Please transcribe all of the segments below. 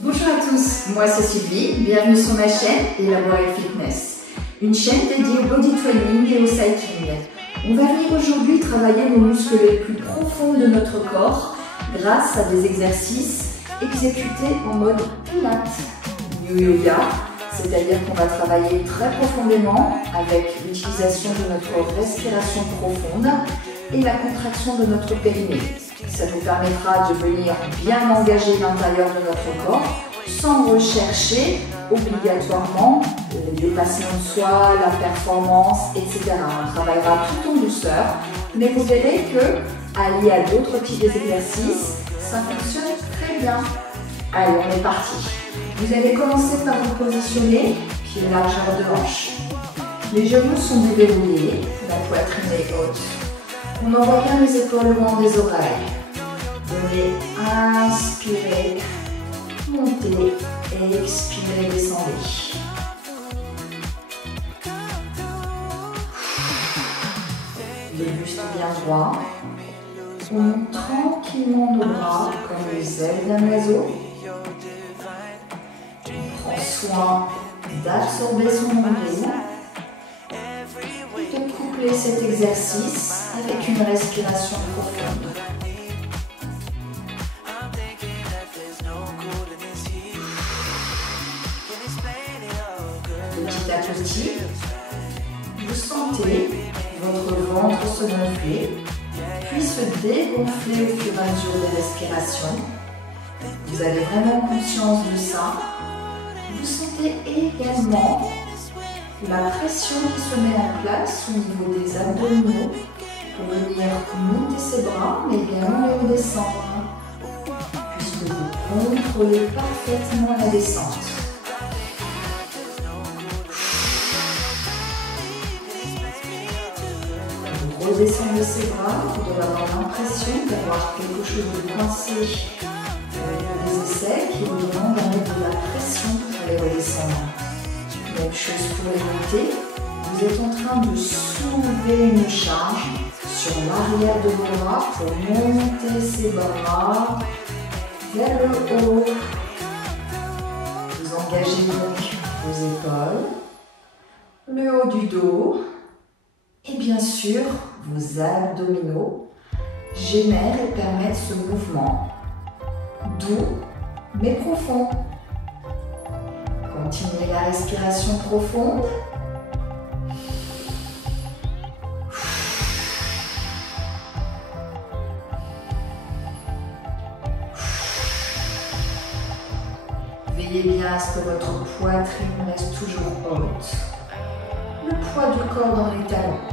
Bonjour à tous, moi c'est Sylvie, bienvenue sur ma chaîne Elaborate Fitness, une chaîne dédiée au body training et au cycling. On va venir aujourd'hui travailler nos muscles les plus profonds de notre corps grâce à des exercices exécutés en mode pilates. Yoga, c'est-à-dire qu'on va travailler très profondément avec l'utilisation de notre respiration profonde et la contraction de notre périnée. Ça nous permettra de venir bien engager l'intérieur de notre corps sans rechercher obligatoirement le dépassement de soi, la performance, etc. On travaillera tout en douceur, mais vous verrez que allié à d'autres types d'exercices, ça fonctionne très bien. Allez, on est parti. Vous allez commencer par vous positionner, pied largeur de hanche. Les genoux sont déverrouillés, la poitrine est haute. On envoie bien les épaules loin des oreilles. Venez inspirer, monter et expirer, descendez. Le buste bien droit. On monte tranquillement nos bras comme les ailes d'un oiseau. On prend soin d'absorber son nombril et de coupler cet exercice avec une respiration profonde. Petit à petit, vous sentez votre ventre se gonfler, puis se dégonfler au fur et à mesure des respirations. Vous avez vraiment conscience de ça. Vous sentez également la pression qui se met en place au niveau des abdominaux pour venir monter ses bras, mais également les redescendre, puisque vous contrôlez parfaitement la descente. Vous redescendez ses bras, vous devez avoir l'impression d'avoir quelque chose de coincé des aisselles qui vous demande d'en mettre de la pression pour les redescendre. Même chose pour les monter. Vous êtes en train de soulever une charge sur l'arrière de vos bras pour monter ses bras vers le haut. Vous engagez donc vos épaules, le haut du dos et bien sûr vos abdominaux génèrent et permettent ce mouvement doux mais profond. Continuez la respiration profonde. Veillez bien à ce que votre poitrine reste toujours haute. Le poids du corps dans les talons.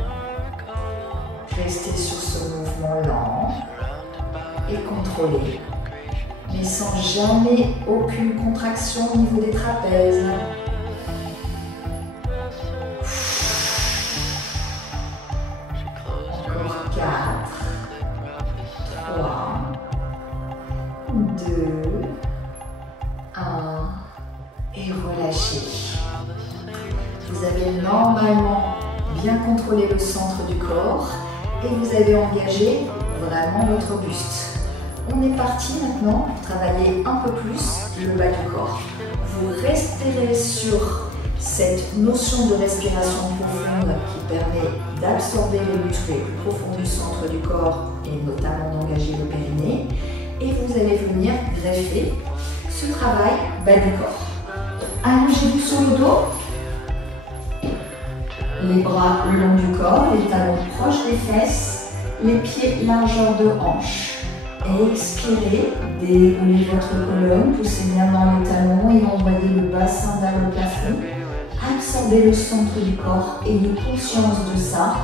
Restez sur ce mouvement lent et contrôlé, mais sans jamais aucune contraction au niveau des trapèzes. Encore 4, 3, 2, 1 et relâchez. Vous avez normalement bien contrôlé le centre du corps et vous avez engagé vraiment votre buste. On est parti maintenant pour travailler un peu plus le bas du corps. Vous respirez sur cette notion de respiration profonde qui permet d'absorber les muscles les plus profonds du centre du corps et notamment d'engager le périnée. Et vous allez venir greffer ce travail bas du corps. Allongez-vous sur le dos. Les bras le long du corps, les talons proches des fesses, les pieds largeur de hanche. Expirez, déroulez votre colonne, poussez bien dans les talons et envoyez le bassin vers le plafond. Absorbez le centre du corps, ayez conscience de ça.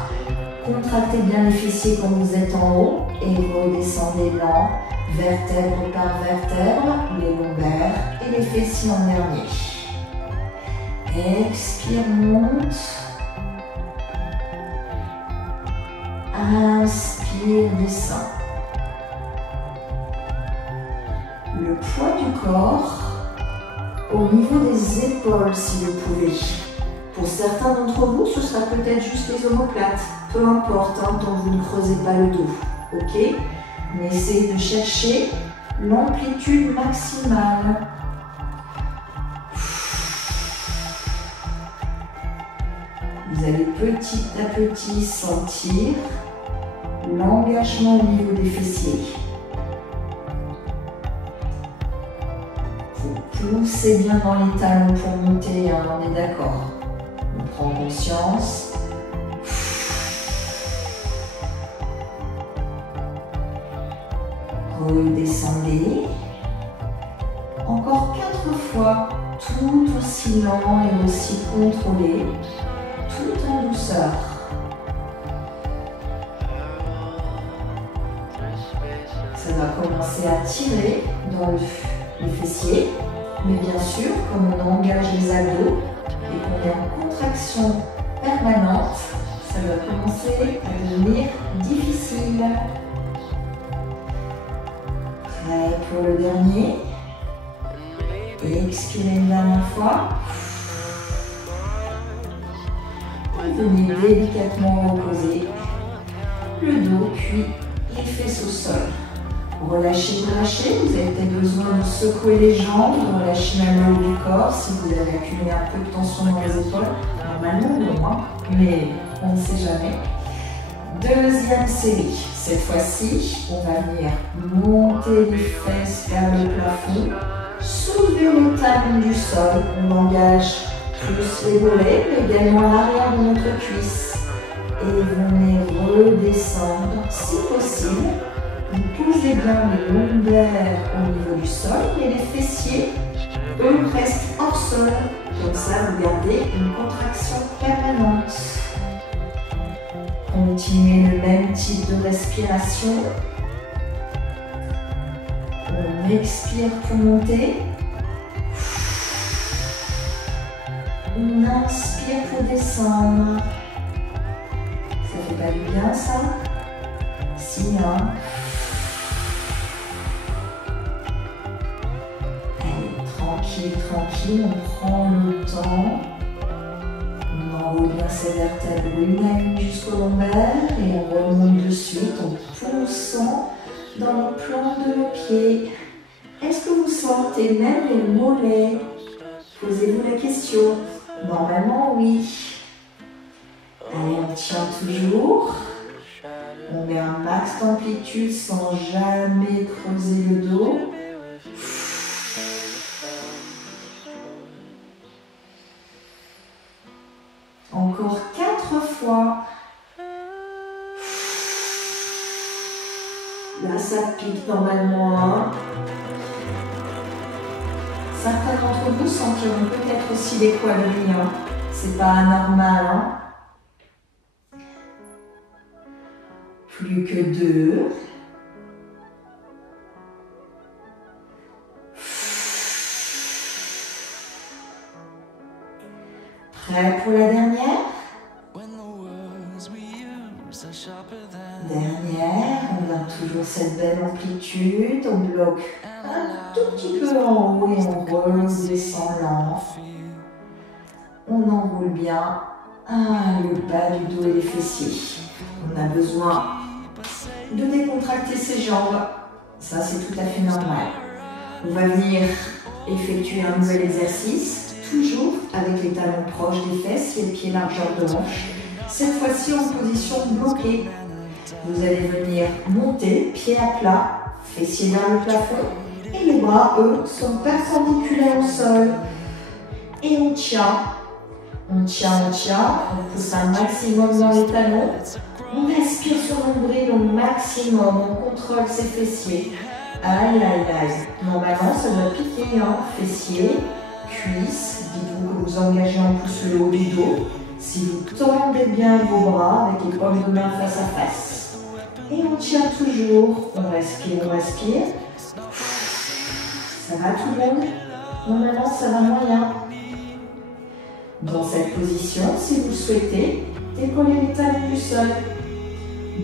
Contractez bien les fessiers quand vous êtes en haut et redescendez lent, vertèbre par vertèbre, les lombaires et les fessiers en dernier. Expire, monte. Inspire, descend. Le poids du corps au niveau des épaules si vous pouvez. Pour certains d'entre vous, ce sera peut-être juste les omoplates. Peu importe, tant que vous ne creusez pas le dos. Ok? Mais essayez de chercher l'amplitude maximale petit à petit sentir l'engagement au niveau des fessiers. Vous poussez bien dans les talons pour monter, hein, on est d'accord. On prend conscience. Redescendez. Encore 4 fois, tout aussi lent et aussi contrôlé, tout en douceur. Ça va commencer à tirer dans les fessiers, mais bien sûr, comme on engage les abdos et qu'on est en contraction permanente, ça va commencer à devenir difficile. Prêt pour le dernier. Et expirez une dernière fois. Et venez délicatement reposer le dos, puis les fesses au sol. Relâchez, relâchez. Vous avez peut-être besoin de secouer les jambes, de relâcher même le haut du corps si vous avez accumulé un peu de tension dans les épaules. Normalement, non, hein, mais on ne sait jamais. Deuxième série. Cette fois-ci, on va venir monter les fesses vers le plafond. Soulevez le talon du sol, on engage plus les mollets, mais également l'arrière de notre cuisse. Et venez redescendre, si possible. Vous posez bien les lombaires au niveau du sol, et les fessiers, eux, restent hors sol. Comme ça, vous gardez une contraction permanente. Continuez le même type de respiration. On expire pour monter. On inspire pour descendre. Ça fait pas du bien ça? Si, hein? Allez, tranquille, tranquille, on prend le temps. On enroule bien ses vertèbres une à une jusqu'au lombaire et on remonte de suite en poussant dans les plantes de nos pieds. Est-ce que vous sentez même les mollets? Posez-vous la question. Normalement, oui. Allez, on tient toujours. On met un max d'amplitude sans jamais creuser le dos. Encore 4 fois. Là, ça pique normalement. Hein. Certains d'entre vous sentiront peut-être aussi les quadrilles. Hein. C'est pas anormal. Hein. Plus que 2. Prêt pour la dernière? Dernière, on garde toujours cette belle amplitude, on bloque un tout petit peu en haut et on redescend lent. On enroule bien le bas du dos et les fessiers. On a besoin de décontracter ses jambes, ça c'est tout à fait normal. On va venir effectuer un nouvel exercice, toujours avec les talons proches des fesses et les pieds largeur de hanche. Cette fois-ci en position bloquée. Vous allez venir monter, pied à plat, fessiers vers le plafond. Et les bras, eux, sont perpendiculaires au sol. Et on tient. On tient, on tient. On pousse un maximum dans les talons. On respire sur l'ombril au maximum. On contrôle ses fessiers. Aïe, aïe, aïe. Normalement, ça doit piquer, hein. Fessiers, cuisses. Dites-vous que vous engagez en plus le haut du dos. Si vous tendez bien vos bras avec les paumes de main face à face. Et on tient toujours. On respire, on respire. Ça va tout le monde? Normalement, ça va moyen. Dans cette position, si vous le souhaitez, décollez les talons du sol.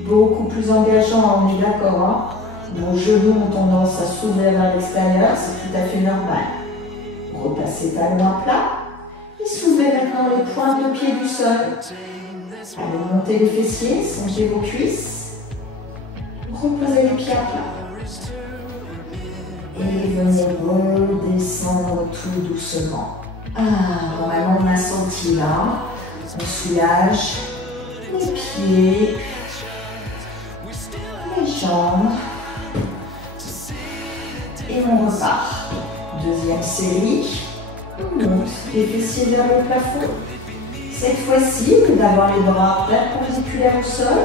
Beaucoup plus engageant, on est d'accord, hein? Vos genoux ont tendance à s'ouvrir vers l'extérieur, c'est tout à fait normal. Repassez talons à plat. Et soulevez maintenant les pointes de pied du sol. Allez, montez les fessiers, songez vos cuisses. Reposez les pieds à plat. Et venez redescendre tout doucement. Normalement on a senti là. On soulage. pieds, les jambes. Et on repart. Deuxième série. On monte les fessiers vers le plafond. Cette fois-ci, au lieu d'avoir les bras perpendiculaires au sol,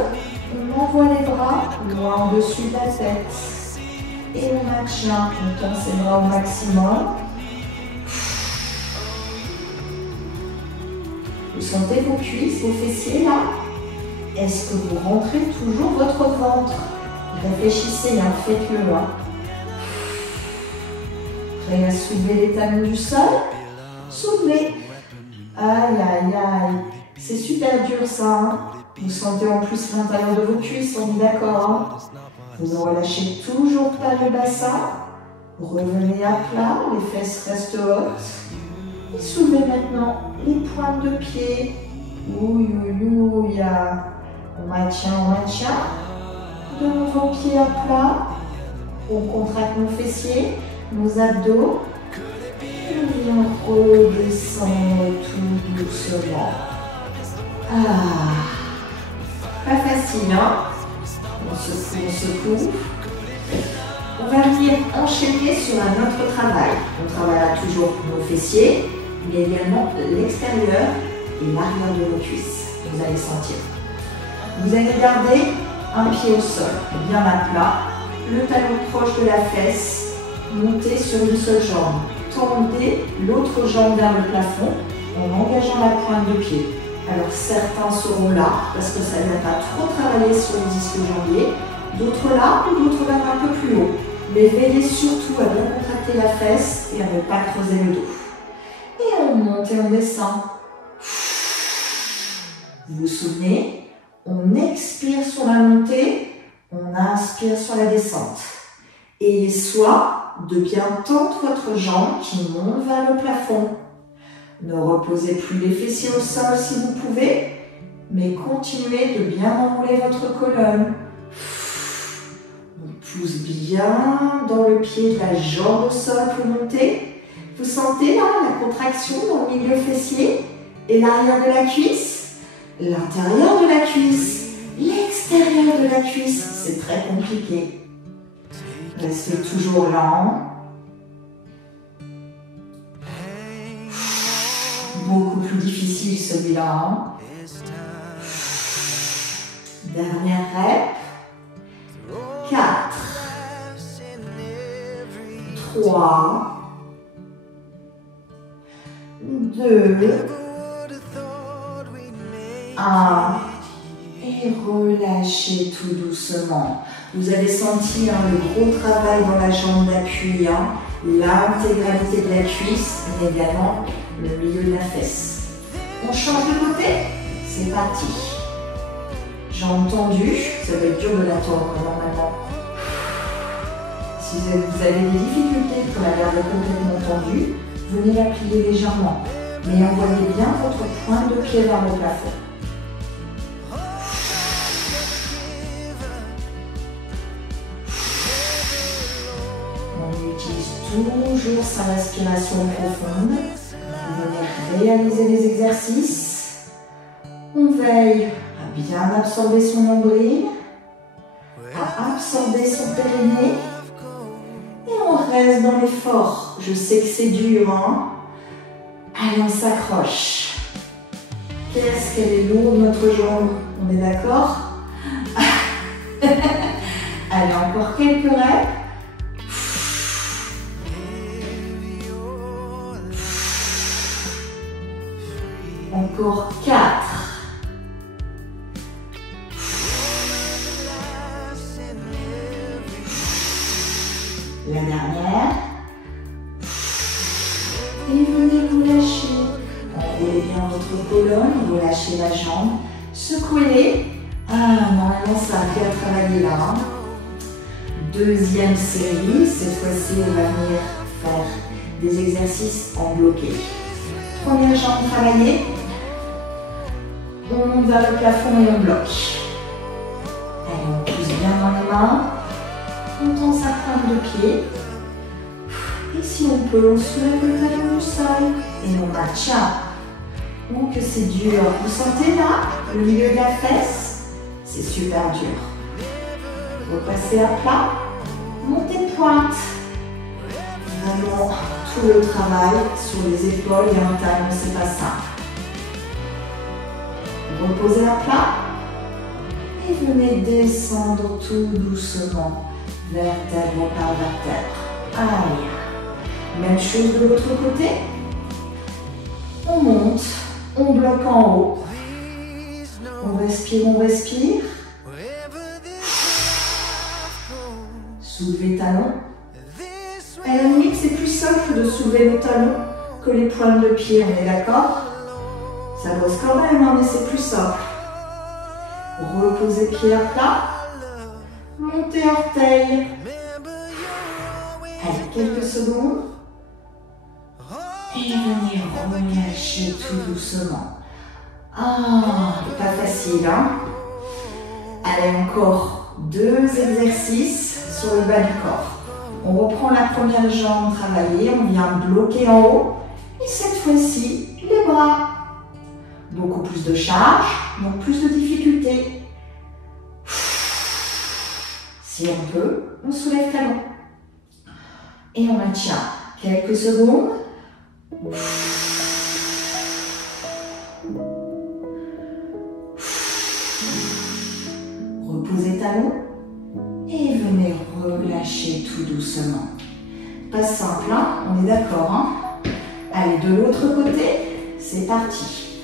on envoie les bras loin au-dessus de la tête. Et on maintient, on tend ses bras au maximum. Vous sentez vos cuisses, vos fessiers là? Est-ce que vous rentrez toujours votre ventre? Réfléchissez, hein, faites-le. Hein. Prêt à soulever les talons du sol? Soulevez. Aïe, aïe, aïe. C'est super dur ça. Hein. Vous sentez en plus l'intérieur de vos cuisses, on est d'accord. Hein. Vous ne relâchez toujours pas le bassin. Revenez à plat, les fesses restent hautes. Et soulevez maintenant les pointes de pied. Ouh, ouh, ouh, on maintient, on maintient. De nouveau pieds à plat. On contracte nos fessiers, nos abdos. Et on vient redescendre tout doucement. Pas facile, hein? On secoue. On va venir enchaîner sur un autre travail. On travaillera toujours nos fessiers, mais également l'extérieur et l'arrière de vos cuisses. Vous allez sentir. Vous allez garder un pied au sol, bien à plat, le talon proche de la fesse, montez sur une seule jambe. Tendez l'autre jambe vers le plafond en engageant la pointe de pied. Alors certains seront là parce que ça ne va pas trop travailler sur les disques jambiers, d'autres là ou d'autres même un peu plus haut. Mais veillez surtout à bien contracter la fesse et à ne pas creuser le dos. Et on monte et on descend. Vous vous souvenez, on expire sur la montée, on inspire sur la descente. Ayez soin de bien tendre votre jambe qui monte vers le plafond. Ne reposez plus les fessiers au sol si vous pouvez, mais continuez de bien enrouler votre colonne. On pousse bien dans le pied de la jambe au sol pour monter. Vous sentez là la contraction dans le milieu fessier et l'arrière de la cuisse, l'intérieur de la cuisse, l'extérieur de la cuisse. C'est très compliqué. Restez toujours lent. Beaucoup plus difficile celui-là. Dernière rep. 4, 3, 2, 1. Et relâchez tout doucement. Vous allez sentir le gros travail dans la jambe d'appui, l'intégralité de la cuisse, mais également le milieu de la fesse. On change de côté? C'est parti. Jambes tendues, ça va être dur de la tordre normalement. Si vous avez des difficultés pour la garder complètement tendue, venez la plier légèrement, mais envoyez bien votre pointe de pied vers le plafond. On utilise toujours sa respiration profonde. Vous venez réaliser les exercices. On veille à bien absorber son nombril, à absorber son périnée. Et on reste dans l'effort. Je sais que c'est dur, hein? Allez, on s'accroche. Qu'est-ce qu'elle est lourde, notre jambe? On est d'accord? Allez, encore quelques reps. Encore 4. La dernière. Et venez vous lâcher. Enroulez bien votre colonne, relâchez la jambe. Secouez-les. Normalement ça a bien travaillé là. Deuxième série. Cette fois-ci, on va venir faire des exercices en bloqué. Première jambe travaillée. On monte vers le plafond et on bloque. Allez, on pousse bien dans les mains. On tend sa pointe de pied. Et si on peut, on soulève le talon du sol. Et on maintient. Oh, que c'est dur. Vous sentez là, le milieu de la fesse? c'est super dur. Repassez à plat, montez pointe. Vraiment tout le travail sur les épaules et un talon, c'est pas simple. Reposez à plat et venez descendre tout doucement, vertèbre par vertèbre. Allez, même chose de l'autre côté. On monte, on bloque en haut. On respire, on respire. Soulevez talons. À la limite, c'est plus simple de soulever le talon que les pointes de pied, on est d'accord? Ça bosse quand même, hein, mais c'est plus simple. Reposez pied à plat. Montez orteil. Allez, quelques secondes. Et venez relâcher tout doucement. Ah, pas facile, hein? Allez, encore 2 exercices sur le bas du corps. On reprend la première jambe travaillée, on vient bloquer en haut. Et cette fois-ci, les bras. Beaucoup plus de charge, donc plus de difficulté. Si on peut, on soulève talon. Et on maintient quelques secondes. Reposez talon. Et venez relâcher tout doucement. Pas simple, hein? On est d'accord, hein? Allez, de l'autre côté, c'est parti.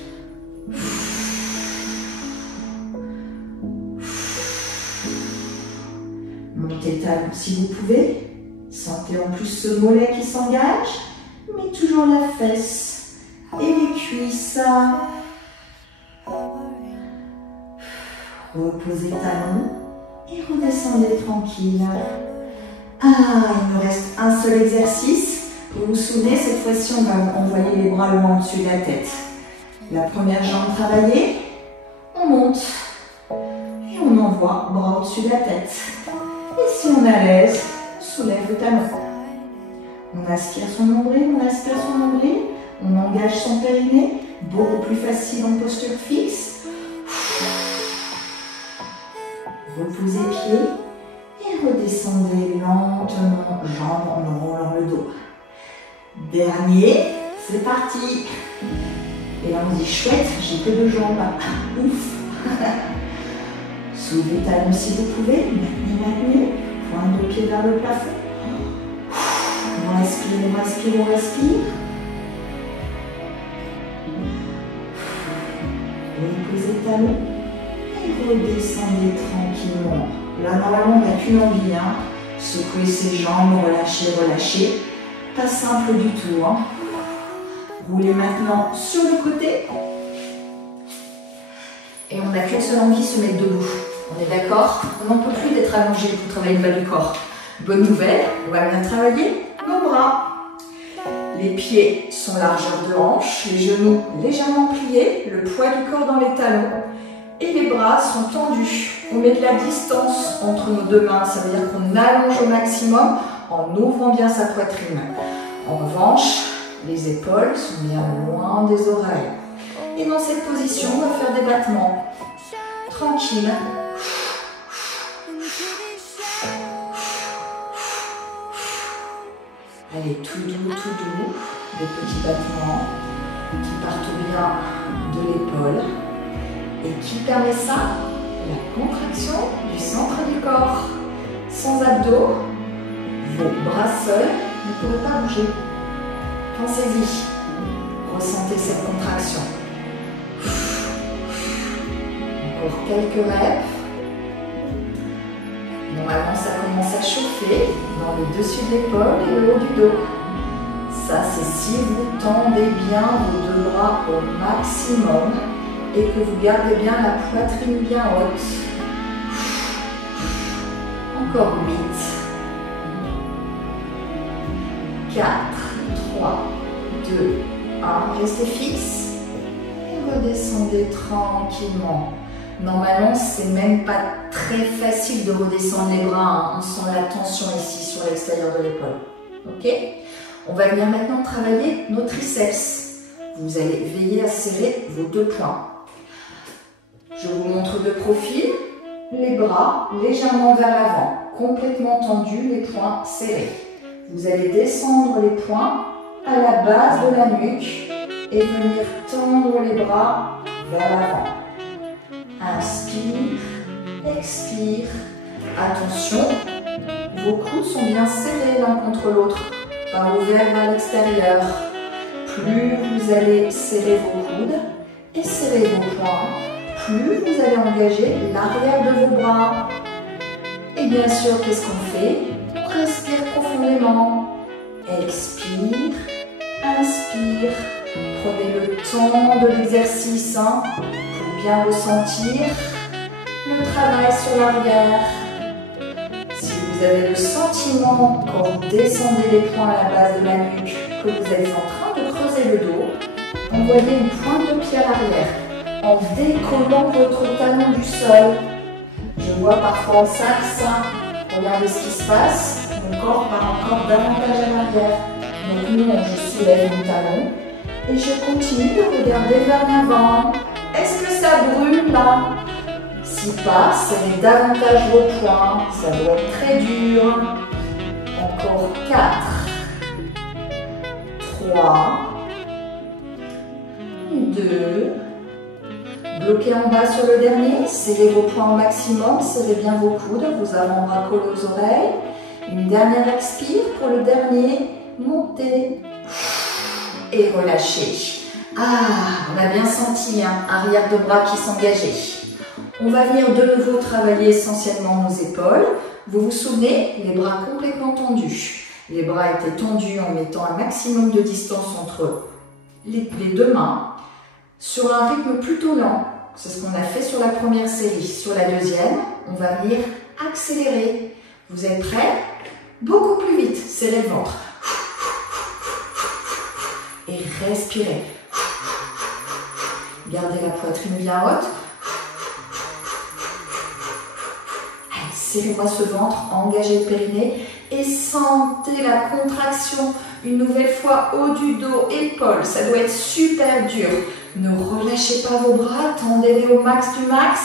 Montez talon si vous pouvez. Sentez en plus ce mollet qui s'engage, mais toujours la fesse et les cuisses. Reposez talon. Et redescendez tranquille. Ah, il nous reste un seul exercice. Vous vous souvenez, cette fois-ci, on va envoyer les bras loin au-dessus de la tête. La première jambe travaillée, on monte. Et on envoie bras au-dessus de la tête. Et si on est à l'aise, on soulève le talon. On aspire son nombril, on aspire son nombril. On engage son périnée. Beaucoup plus facile en posture fixe. Reposez pied et redescendez lentement, jambes en roulant le dos. Dernier, c'est parti. Et là on dit chouette, j'ai que 2 jambes. Ouf. Soulevez talon si vous pouvez, maintenez. Pointe de pied vers le plafond. On respire, on respire, on respire. Reposez talon. Redescendez tranquillement. Là, normalement, on n'a qu'une envie, hein. Secouer ses jambes, relâcher, relâcher. Pas simple du tout, hein. Roulez maintenant sur le côté. Et on n'a qu'une seule envie, se mettre debout. On est d'accord? On n'en peut plus d'être allongé pour travailler le bas du corps. Bonne nouvelle, on va bien travailler nos bras. Les pieds sont largeur de hanche, les genoux légèrement pliés, le poids du corps dans les talons. Et les bras sont tendus. On met de la distance entre nos 2 mains. Ça veut dire qu'on allonge au maximum en ouvrant bien sa poitrine. En revanche, les épaules sont bien loin des oreilles. Et dans cette position, on va faire des battements. Tranquille. Allez, tout doux, des petits battements qui partent bien de l'épaule. Et qui permet ça? La contraction du centre du corps. Sans abdos, vos bras seuls ne pourront pas bouger. Pensez-y. Ressentez cette contraction. Encore quelques reps. Normalement, ça commence à chauffer dans le dessus de l'épaule et le haut du dos. Ça, c'est si vous tendez bien vos 2 bras au maximum et que vous gardez bien la poitrine bien haute. Encore 8. 4, 3, 2, 1. Restez fixe et redescendez tranquillement. Normalement, c'est même pas très facile de redescendre les bras, hein. On sent la tension ici sur l'extérieur de l'épaule. Ok? On va venir maintenant travailler nos triceps. Vous allez veiller à serrer vos 2 poings. Je vous montre de profil. les bras légèrement vers l'avant, complètement tendus, les poings serrés. Vous allez descendre les poings à la base de la nuque et venir tendre les bras vers l'avant. Inspire, expire. Attention, vos coudes sont bien serrés l'un contre l'autre, pas ouverts vers l'extérieur. Plus vous allez serrer vos coudes et serrer vos poings, plus vous allez engager l'arrière de vos bras. Et bien sûr, qu'est-ce qu'on fait? On respire profondément. Expire, inspire. Prenez le temps de l'exercice pour bien ressentir le travail sur l'arrière. Si vous avez le sentiment, quand vous descendez les poings à la base de la nuque, que vous êtes en train de creuser le dos, envoyez une pointe de pied à l'arrière en décollant votre talon du sol. Je vois parfois ça. Regardez ce qui se passe. Mon corps part encore davantage à l'arrière. Donc non, je soulève mon talon et je continue de regarder vers l'avant. Est-ce que ça brûle là? Si pas, serrez davantage vos poings. Ça doit être très dur. Encore 4, 3, 2. Bloquez en bas sur le dernier. Serrez vos poings au maximum. Serrez bien vos coudes. Vos avant-bras collés aux oreilles. Une dernière expire pour le dernier. Montez et relâchez. Ah, on a bien senti arrière de bras qui s'engageait. On va venir de nouveau travailler essentiellement nos épaules. Vous vous souvenez, les bras complètement tendus. Les bras étaient tendus en mettant un maximum de distance entre les deux mains sur un rythme plutôt lent. C'est ce qu'on a fait sur la première série. Sur la deuxième, on va venir accélérer. Vous êtes prêts? Beaucoup plus vite. Serrez le ventre. Et respirez. Gardez la poitrine bien haute. Allez, serrez-moi ce ventre, engagez le périnée et sentez la contraction. Une nouvelle fois, haut du dos, épaules. Ça doit être super dur. Ne relâchez pas vos bras, tendez-les au max du max.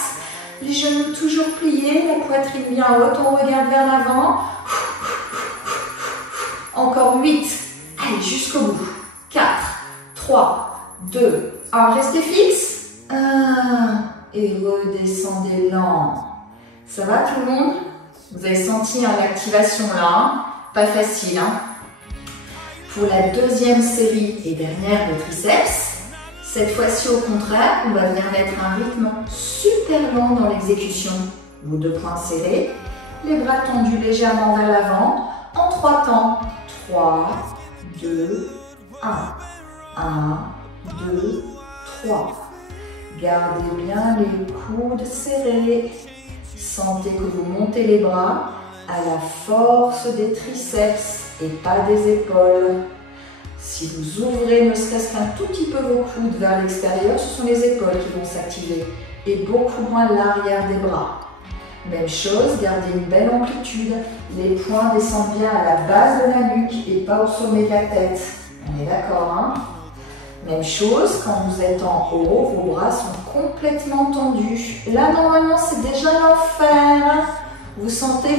Les genoux toujours pliés, la poitrine bien haute, on regarde vers l'avant. Encore 8. Allez, jusqu'au bout. 4, 3, 2, 1. Restez fixe. 1. Et redescendez lent. Ça va tout le monde? Vous avez senti l'activation là. Pas facile. Pour la deuxième série et dernière de triceps, cette fois-ci au contraire, on va venir mettre un rythme super lent dans l'exécution. Vos deux poings serrés, les bras tendus légèrement vers l'avant, en 3 temps. 3, 2, 1. 1, 2, 3. Gardez bien les coudes serrés. Sentez que vous montez les bras à la force des triceps et pas des épaules. Si vous ouvrez ne serait-ce qu'un tout petit peu vos coudes vers l'extérieur, ce sont les épaules qui vont s'activer et beaucoup moins l'arrière des bras. Même chose, gardez une belle amplitude. Les poings descendent bien à la base de la nuque et pas au sommet de la tête. On est d'accord, Même chose, quand vous êtes en haut, vos bras sont complètement tendus. Là, normalement, c'est déjà l'enfer. Vous sentez?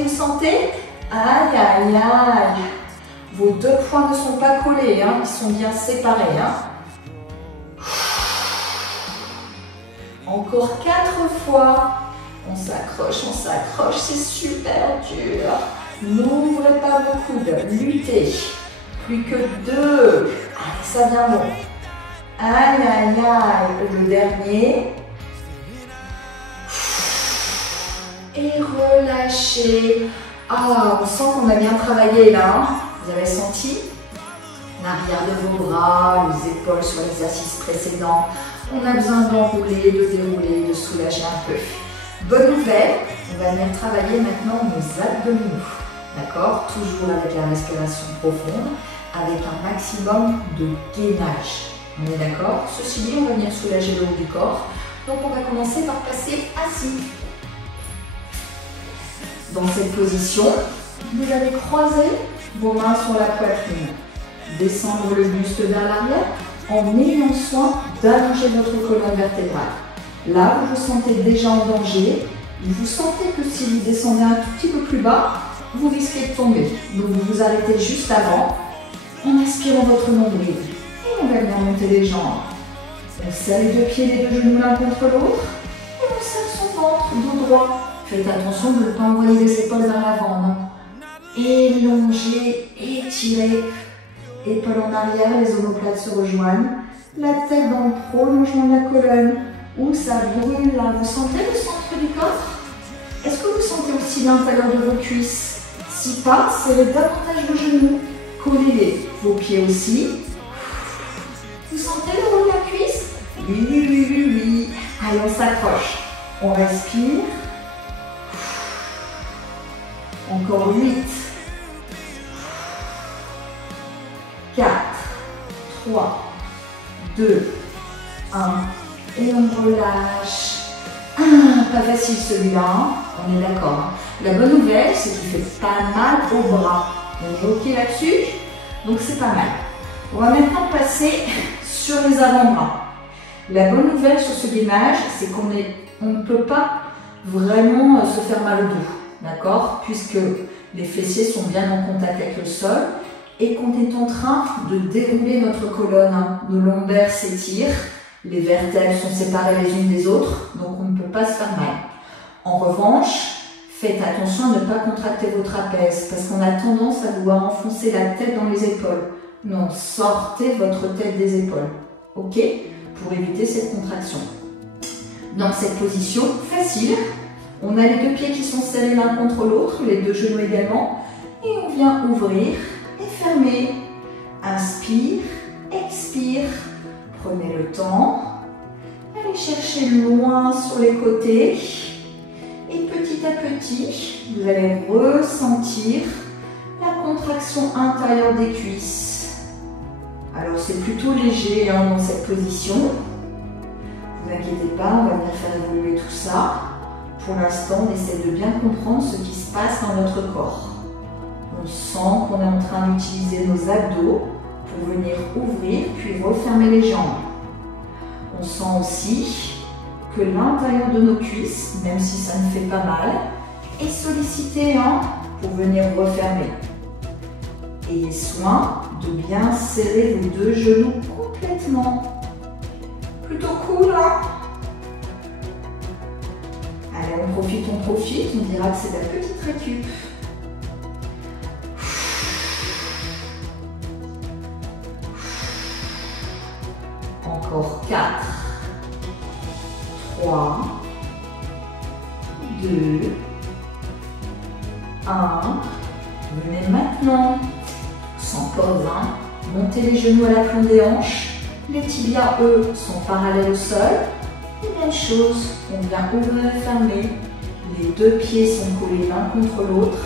Aïe, aïe, aïe. Vos deux poings ne sont pas collés, ils sont bien séparés. Encore 4 fois. On s'accroche, c'est super dur. N'ouvrez pas vos coudes, luttez. Plus que 2. Allez, ça vient bon. Aïe, aïe, aïe. Le dernier. Et relâchez. Ah, on sent qu'on a bien travaillé là. Vous avez senti? L'arrière de vos bras, les épaules sur l'exercice précédent. On a besoin d'enrouler, de dérouler, de soulager un peu. Bonne nouvelle, on va venir travailler maintenant nos abdominaux. D'accord? Toujours avec la respiration profonde, avec un maximum de gainage. On est d'accord? Ceci dit, on va venir soulager le haut du corps. Donc on va commencer par passer assis. Dans cette position, vous allez croiser vos mains sur la poitrine. Descendre le buste vers l'arrière en ayant soin d'allonger votre colonne vertébrale. Là, vous vous sentez déjà en danger. Vous sentez que si vous descendez un tout petit peu plus bas, vous risquez de tomber. Donc vous vous arrêtez juste avant, en aspirant votre nombril. Et on va venir monter les jambes. On serre les deux pieds, les deux genoux l'un contre l'autre. Et on serre son ventre, dos droit. Faites attention de ne pas envoyer les épaules vers l'avant, non. Élongez, étirez. Épaules en arrière, les omoplates se rejoignent. La tête dans le prolongement de la colonne. Où ça brûle là. Vous sentez le centre du corps? Est-ce que vous sentez aussi l'intérieur de vos cuisses? Si pas, serrez davantage vos genoux. Collez-les. Vos pieds aussi. Vous sentez le haut de la cuisse? Oui, oui, oui, oui, oui. Allez, on s'accroche. On respire. Encore 8. 4, 3, 2, 1. Et on relâche. Pas facile celui-là, hein, on est d'accord. La bonne nouvelle, c'est qu'il fait pas mal au bras. On est ok là-dessus, donc c'est pas mal. On va maintenant passer sur les avant-bras. La bonne nouvelle sur ce gainage, c'est qu'on ne peut pas vraiment se faire mal au dos, d'accord? Puisque les fessiers sont bien en contact avec le sol et qu'on est en train de dérouler notre colonne. Nos lombaires s'étirent. Les vertèbres sont séparées les unes des autres, donc on ne peut pas se faire mal. En revanche, faites attention à ne pas contracter vos trapèzes, parce qu'on a tendance à vouloir enfoncer la tête dans les épaules. Non, sortez votre tête des épaules, ok? Pour éviter cette contraction. Dans cette position, facile, on a les deux pieds qui sont serrés l'un contre l'autre, les deux genoux également, et on vient ouvrir et fermer. Inspire, expire. Prenez le temps, allez chercher loin sur les côtés et petit à petit, vous allez ressentir la contraction intérieure des cuisses. Alors c'est plutôt léger dans cette position, ne vous inquiétez pas, on va venir faire évoluer tout ça. Pour l'instant, on essaie de bien comprendre ce qui se passe dans notre corps. On sent qu'on est en train d'utiliser nos abdos pour venir ouvrir puis refermer les jambes. On sent aussi que l'intérieur de nos cuisses, même si ça ne fait pas mal, est sollicité pour venir refermer. Ayez soin de bien serrer vos deux genoux complètement. Plutôt cool, hein? Allez, on profite, on dira que c'est la petite récup. Encore 4, 3, 2, 1. Venez maintenant, sans pause, montez les genoux à l'aplomb des hanches. Les tibias, eux, sont parallèles au sol. Et même chose, on vient ouvrir et fermer. Les deux pieds sont collés l'un contre l'autre.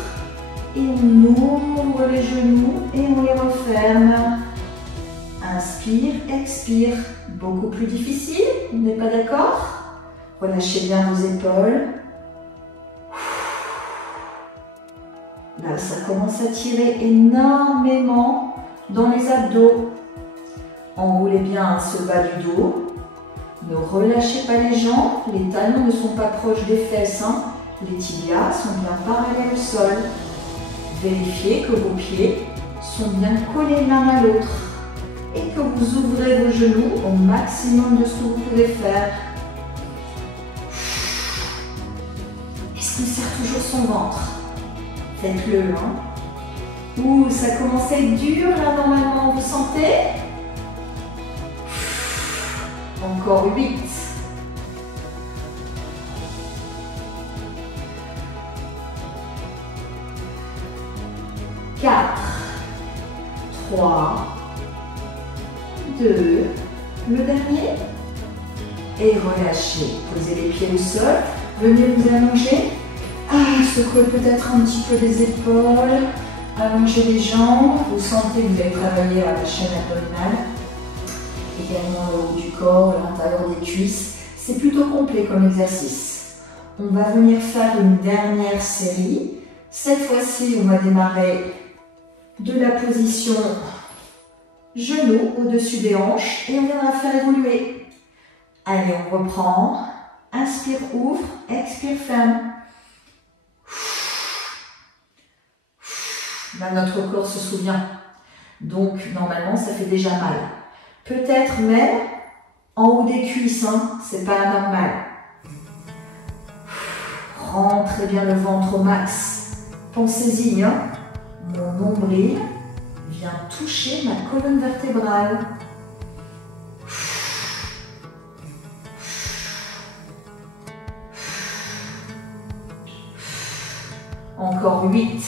Et on ouvre les genoux et on les referme. Inspire, expire. Beaucoup plus difficile, on n'est pas d'accord? Relâchez bien vos épaules. Là, ça commence à tirer énormément dans les abdos. Enroulez bien ce bas du dos. Ne relâchez pas les jambes. Les talons ne sont pas proches des fesses. Les tibias sont bien parallèles au sol. Vérifiez que vos pieds sont bien collés l'un à l'autre. Et que vous ouvrez vos genoux au maximum de ce que vous pouvez faire. Est-ce qu'on serre toujours son ventre? Faites-le, Ouh, ça commence à être dur là normalement, vous sentez? Encore 8. 4, 3, 2, le dernier, et relâchez. Posez les pieds au sol, venez vous allonger. Secouez peut-être un petit peu les épaules, allongez les jambes. Vous sentez que vous allez travailler à la chaîne abdominale, également le haut du corps, l'intérieur des cuisses. C'est plutôt complet comme exercice. On va venir faire une dernière série. Cette fois-ci, on va démarrer de la position genoux au-dessus des hanches et on viendra faire évoluer. Allez, on reprend. Inspire, ouvre. Expire, ferme. Là, notre corps se souvient. Donc, normalement, ça fait déjà mal. Peut-être même en haut des cuisses, hein, c'est pas anormal. Rentrez bien le ventre au max. Pensez-y, hein. Mon nombril vient toucher ma colonne vertébrale. Encore 8.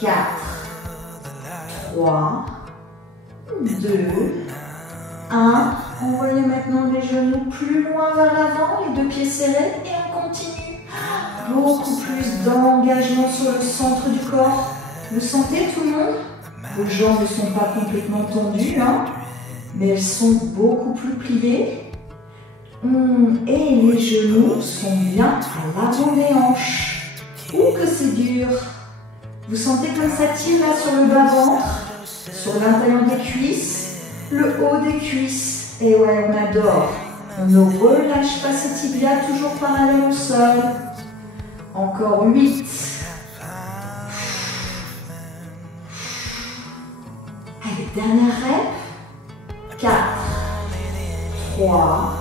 4, 3, 2, 1. Envoyez maintenant les genoux plus loin vers l'avant, les deux pieds serrés et on continue. Beaucoup plus d'engagement sur le centre du corps. Vous sentez tout le monde? Vos jambes ne sont pas complètement tendues, hein, mais elles sont beaucoup plus pliées. Et les genoux sont bien à l'avant des hanches. Ouh que c'est dur! Vous sentez comme ça tire là sur le bas-ventre, sur l'intérieur des cuisses, le haut des cuisses. Et ouais, on adore. On ne relâche pas ce tibia, toujours parallèle au sol. Encore 8. Allez, dernière rep. 4, 3,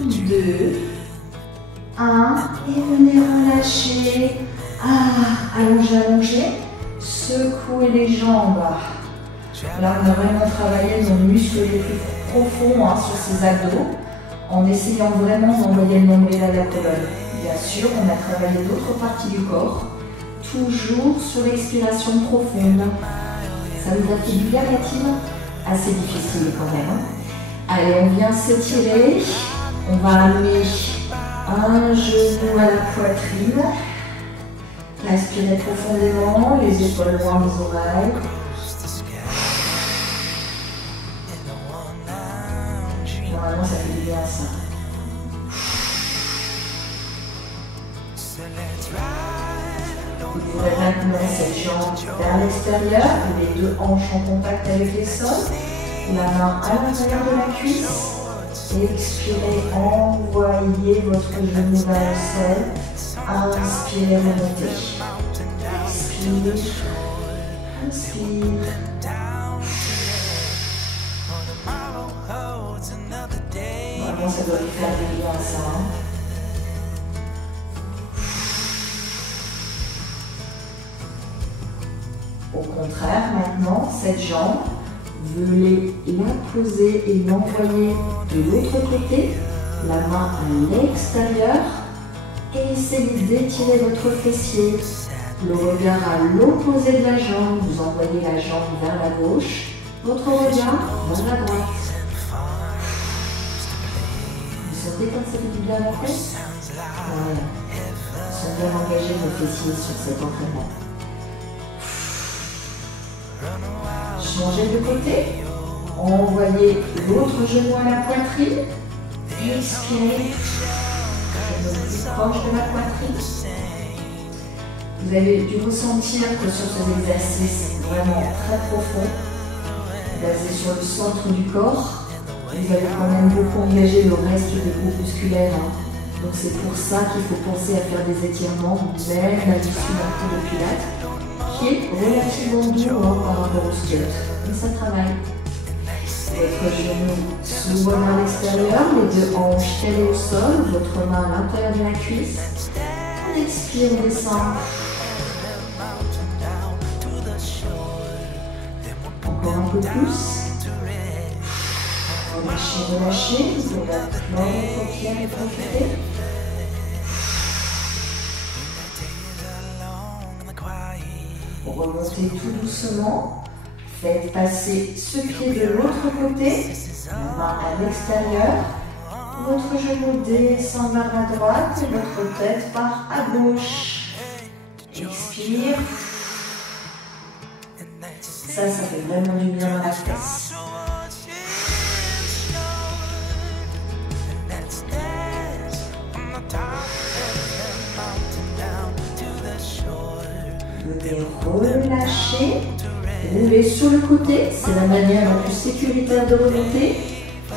2, 1. Et venez relâcher. Allongez, allongez. Secouez les jambes. Là, on a vraiment travaillé nos muscles les plus profonds sur ces abdos, en essayant vraiment d'envoyer le nombril à la colonne. Bien sûr, on a travaillé d'autres parties du corps, toujours sur l'expiration profonde. Ça nous a fait du bien, Mathilde? Assez difficile quand même. Allez, on vient s'étirer. On va amener un genou à la poitrine. Inspirez profondément, les épaules loin des oreilles. Normalement, ça fait du bien ça. Vous pourrez maintenant cette jambe vers l'extérieur, les deux hanches en contact avec les sols, la main à l'intérieur de la cuisse. Expirez, envoyez votre genou vers le sol. Inspirez, remontez. Expire. Inspire. Vraiment, ça doit vous faire du bien ça. Au contraire, maintenant, cette jambe, venez la poser et l'envoyer de l'autre côté, la main à l'extérieur. Et essayez d'étirer votre fessier. Le regard à l'opposé de la jambe. Vous envoyez la jambe vers la gauche. Votre regard vers la droite. Vous sentez comme ça fait du bien à la tête? Voilà. Ils sont bien engagés nos fessiers sur cet entraînement. Changez de côté. Envoyez l'autre genou à la poitrine. Expirez. Proche de la poitrine. Vous avez dû ressentir que sur ces exercices vraiment très profonds, basés sur le centre du corps, vous avez quand même beaucoup engagé le reste des groupes musculaires. Donc c'est pour ça qu'il faut penser à faire des étirements, même la musculature de Pilates, qui est relativement doux par rapport au squelette. Mais ça travaille. Votre genou s'ouvre vers l'extérieur, les deux hanches collées au sol, votre main à l'intérieur de la cuisse. On expire, on descend. Encore un peu plus. Relâchez, relâchez. Vous allez dans votre paupière et profiter. Remontez tout doucement. Faites passer ce pied de l'autre côté, la main à l'extérieur. Votre genou descend vers la droite et votre tête part à gauche. Expire. Ça fait vraiment du bien dans la fesse. Venez relâcher. Roulez sur le côté, c'est la manière la plus sécuritaire de remonter.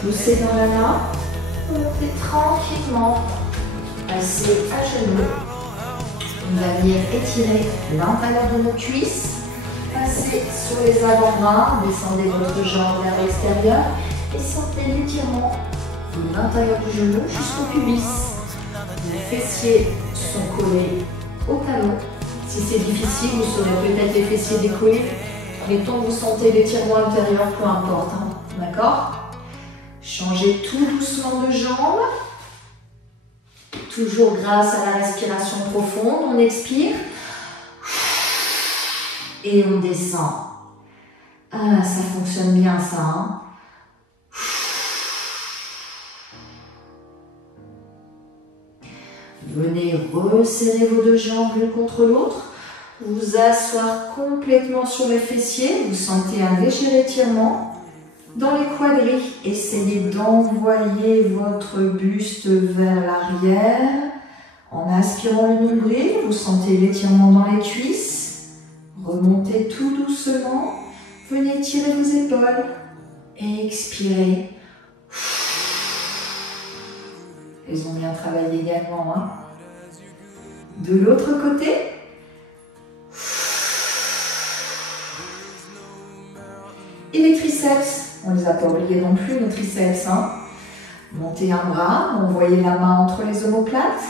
Poussez dans la main, remontez tranquillement. Passez à genoux. On va venir étirer l'intérieur de nos cuisses. Passez sur les avant-bras, descendez votre jambe vers l'extérieur et sentez l'étirement de l'intérieur du genou jusqu'au pubis. Les fessiers sont collés au talon. Si c'est difficile, vous serez peut-être les fessiers décollés, mais tant que vous sentez l'étirement intérieur, peu importe. D'accord? Changez tout doucement de jambe. Toujours grâce à la respiration profonde, on expire. Et on descend. Ah, ça fonctionne bien ça. Venez resserrer vos deux jambes l'une contre l'autre. Vous asseoir complètement sur les fessiers. Vous sentez un léger étirement. Dans les quadris, essayez d'envoyer votre buste vers l'arrière. En aspirant le nombril, vous sentez l'étirement dans les cuisses. Remontez tout doucement. Venez tirer vos épaules. Et expirez. Elles ont bien travaillé également. De l'autre côté. Et les triceps, on ne les a pas oubliés non plus, nos triceps. Montez un bras, envoyez la main entre les omoplates.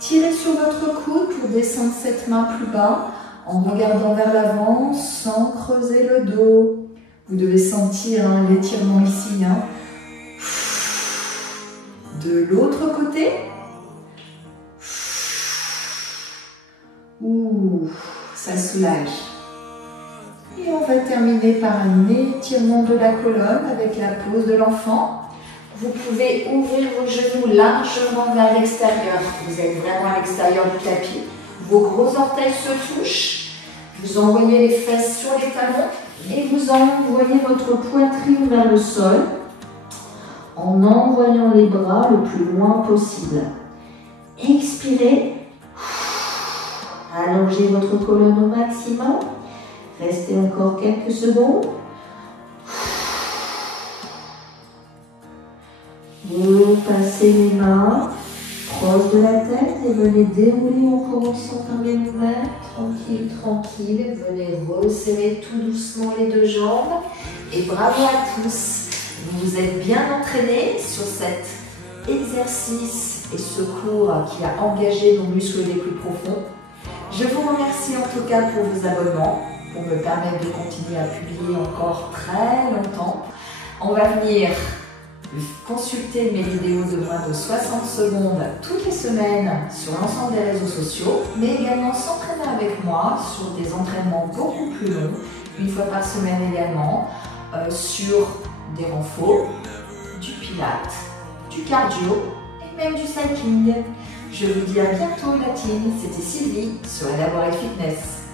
Tirez sur votre coude pour descendre cette main plus bas en regardant vers l'avant sans creuser le dos. Vous devez sentir l'étirement ici. De l'autre côté. Ouh, ça soulage. Et on va terminer par un étirement de la colonne avec la pose de l'enfant. Vous pouvez ouvrir vos genoux largement vers l'extérieur. Vous êtes vraiment à l'extérieur du tapis. Vos gros orteils se touchent. Vous envoyez les fesses sur les talons et vous envoyez votre poitrine vers le sol en envoyant les bras le plus loin possible. Expirez. Allongez votre colonne au maximum. Restez encore quelques secondes. Vous passez les mains proches de la tête et venez dérouler en commençant par les mouvements. Tranquille, tranquille. Venez resserrer tout doucement les deux jambes. Et bravo à tous. Vous vous êtes bien entraînés sur cet exercice et ce cours qui a engagé nos muscles les plus profonds. Je vous remercie en tout cas pour vos abonnements, pour me permettre de continuer à publier encore très longtemps. On va venir consulter mes vidéos de moins de 60 secondes toutes les semaines sur l'ensemble des réseaux sociaux, mais également s'entraîner avec moi sur des entraînements beaucoup plus longs, une fois par semaine également, sur des renforts, du pilates, du cardio et même du cycling. Je vous dis à bientôt la team, c'était Sylvie sur Elaborate Fitness.